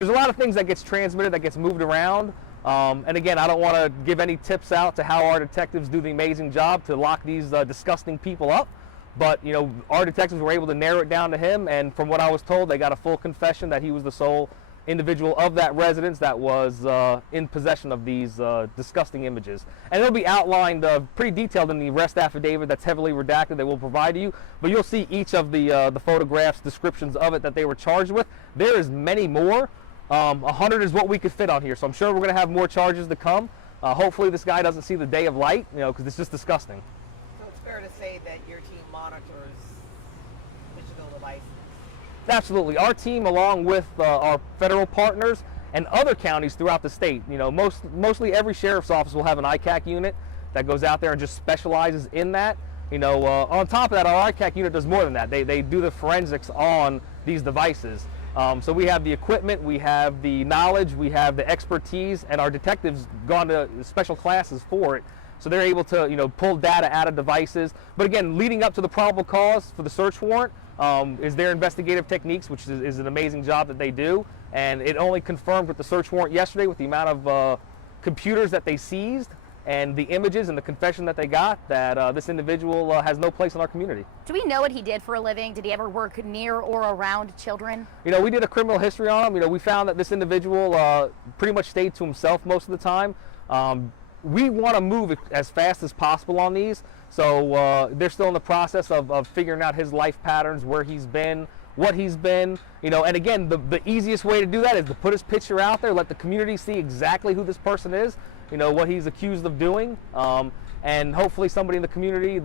There's a lot of things that gets transmitted, that gets moved around. And again, I don't want to give any tips out to how our detectives do the amazing job to lock these disgusting people up. But, you know, our detectives were able to narrow it down to him, and from what I was told, they got a full confession that he was the sole individual of that residence that was in possession of these disgusting images. And it'll be outlined pretty detailed in the arrest affidavit that's heavily redacted that we'll provide to you. But you'll see each of the photographs, descriptions of it that they were charged with. There is many more. 100 is what we could fit on here, so I'm sure we're going to have more charges to come. Hopefully this guy doesn't see the day of light, you know, because it's just disgusting. So it's fair to say that your team monitors digital devices? Absolutely. Our team, along with our federal partners and other counties throughout the state, you know, mostly every sheriff's office will have an ICAC unit that goes out there and just specializes in that. You know, on top of that, our ICAC unit does more than that. They do the forensics on these devices. So we have the equipment, we have the knowledge, we have the expertise, and our detectives gone to special classes for it. So they're able to, you know, pull data out of devices. But again, leading up to the probable cause for the search warrant is their investigative techniques, which is an amazing job that they do. And it only confirmed with the search warrant yesterday with the amount of computers that they seized and the images and the confession that they got that this individual has no place in our community. Do we know what he did for a living? Did he ever work near or around children? You know, we did a criminal history on him. You know, we found that this individual pretty much stayed to himself most of the time. We want to move as fast as possible on these, so they're still in the process of figuring out his life patterns, where he's been, what he's been, you know. And again, the easiest way to do that is to put his picture out there, let the community see exactly who this person is, you know, what he's accused of doing, and hopefully somebody in the community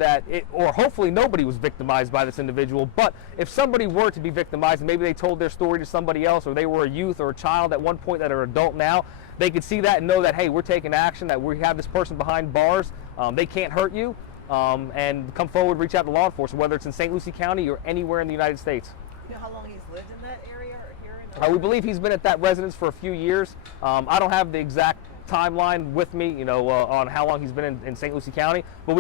or hopefully nobody was victimized by this individual. But if somebody were to be victimized and maybe they told their story to somebody else, or they were a youth or a child at one point that are adult now, they could see that and know that, hey, we're taking action, that we have this person behind bars, they can't hurt you, and come forward, reach out to law enforcement, whether it's in St. Lucie County or anywhere in the United States. You know how long he's lived in that area or here in We believe he's been at that residence for a few years. I don't have the exact timeline with me, you know, on how long he's been in St. Lucie County, but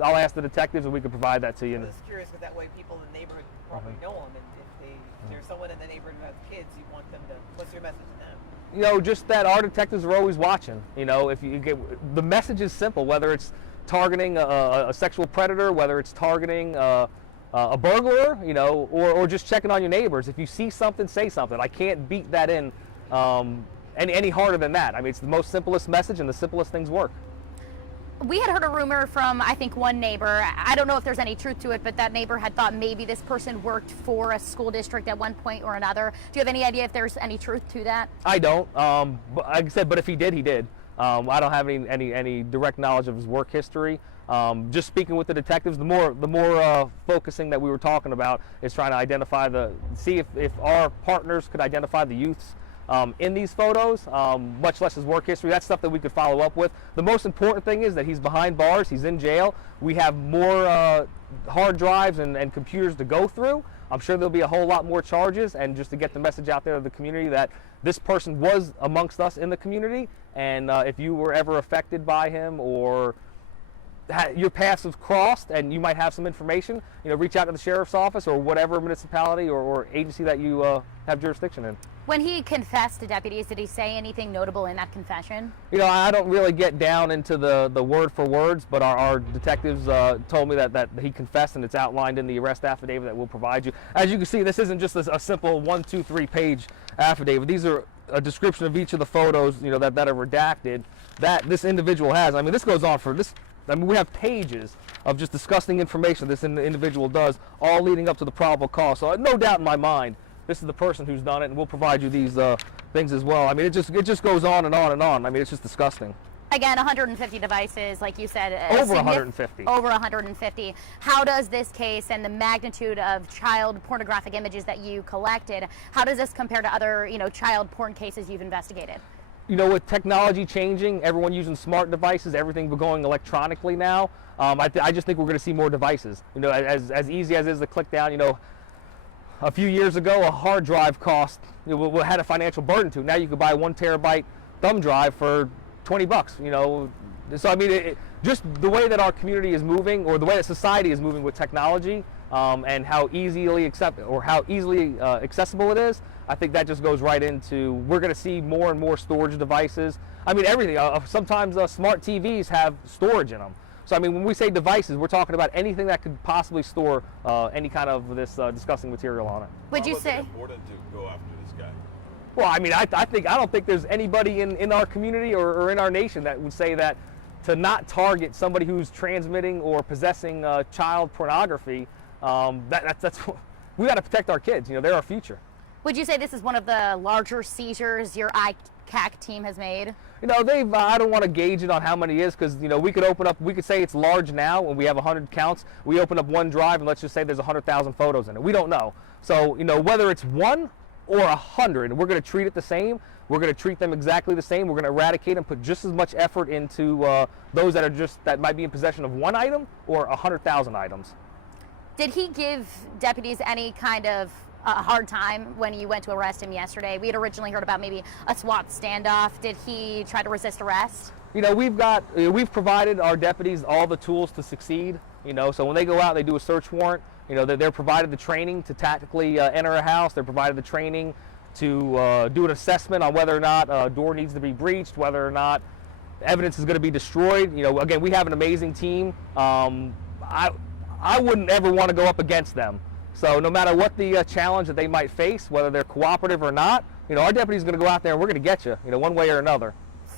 I'll ask the detectives and we could provide that to you. I was curious, because that way people in the neighborhood probably know him, and if there's someone in the neighborhood who has kids, you want them to, what's your message to them? You know, just that our detectives are always watching. You know, if you get, the message is simple, whether it's targeting a sexual predator, whether it's targeting a burglar, you know, or just checking on your neighbors. If you see something, say something. I can't beat that in any harder than that. I mean, it's the most simplest message, and the simplest things work. We had heard a rumor from, I think, one neighbor. I don't know if there's any truth to it, but that neighbor had thought maybe this person worked for a school district at one point or another. Do you have any idea if there's any truth to that? I don't. But like I said, but if he did, he did. I don't have any direct knowledge of his work history. Just speaking with the detectives, the more focusing that we were talking about is trying to identify see if our partners could identify the youths in these photos, much less his work history. That's stuff that we could follow up with. The most important thing is that he's behind bars, he's in jail. We have more hard drives and computers to go through. I'm sure there'll be a whole lot more charges, and just to get the message out there to the community that this person was amongst us in the community, and if you were ever affected by him, or your paths have crossed and you might have some information, you know, reach out to the sheriff's office or whatever municipality or agency that you have jurisdiction in. When he confessed to deputies, did he say anything notable in that confession? You know, I don't really get down into the word for words, but our detectives told me that he confessed, and it's outlined in the arrest affidavit that we'll provide you. As you can see, this isn't just a simple 1, 2, 3 page affidavit. These are a description of each of the photos, you know, that are redacted that this individual has. I mean, this goes on for this. I mean, we have pages of just disgusting information this individual does, all leading up to the probable cause. So no doubt in my mind, this is the person who's done it, and we'll provide you these things as well. I mean, it just goes on and on and on. I mean, it's just disgusting. Again, 150 devices, like you said. Over 150. Over 150. How does this case and the magnitude of child pornographic images that you collected, how does this compare to other, you know, child porn cases you've investigated? You know, with technology changing, everyone using smart devices, everything going electronically now, I just think we're going to see more devices. You know, as easy as it is to click down, you know, a few years ago, a hard drive cost, you know, had a financial burden to. Now you could buy a 1 terabyte thumb drive for $20, you know. So I mean, just the way that our community is moving, or the way that society is moving with technology, and how easily accessible it is, I think that just goes right into, we're going to see more and more storage devices. I mean, everything. Sometimes smart TVs have storage in them. So I mean, when we say devices, we're talking about anything that could possibly store any kind of this disgusting material on it. Would you Why was say? it important to go after this guy? Well, I mean, I don't think there's anybody in our community or in our nation that would say that to not target somebody who's transmitting or possessing child pornography. That's we got to protect our kids. You know, they're our future. Would you say this is one of the larger seizures your ICAC team has made? You know, they've. I don't want to gauge it on how many it is, because you know we could open up. We could say it's large now, and we have 100 counts. We open up one drive, and let's just say there's 100,000 photos in it. We don't know. So you know, whether it's 1 or 100, we're going to treat it the same. We're going to treat them exactly the same. We're going to eradicate and put just as much effort into those that might be in possession of 1 item or 100,000 items. Did he give deputies any kind of a hard time when you went to arrest him yesterday? We had originally heard about maybe a SWAT standoff. Did he try to resist arrest? You know, we've provided our deputies all the tools to succeed. You know, so when they go out, they do a search warrant. You know, they're provided the training to tactically enter a house. They're provided the training to do an assessment on whether or not a door needs to be breached, whether or not evidence is going to be destroyed. You know, again, we have an amazing team. I wouldn't ever want to go up against them. So no matter what the challenge that they might face, whether they're cooperative or not, you know, our deputy's going to go out there and we're going to get you, you know, one way or another.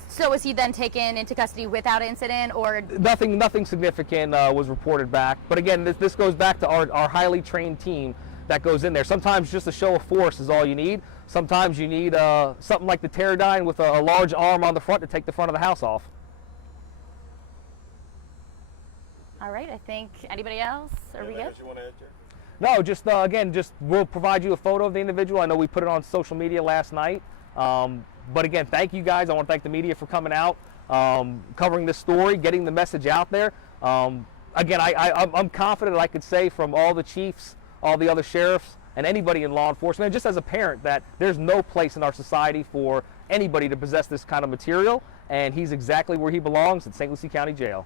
So was he then taken into custody without incident, or? Nothing significant was reported back. But again, this goes back to our highly trained team that goes in there. Sometimes just a show of force is all you need. Sometimes you need something like the Pterodyne with a large arm on the front to take the front of the house off. All right, I think, anybody else? Are we Anything good? else you want to add, Jerry? No, just again, we'll provide you a photo of the individual. I know we put it on social media last night. But again, thank you guys. I want to thank the media for coming out, covering this story, getting the message out there. Again, I'm confident I could say from all the chiefs, all the other sheriffs, and anybody in law enforcement, and just as a parent, that there's no place in our society for anybody to possess this kind of material, and he's exactly where he belongs, at St. Lucie County Jail.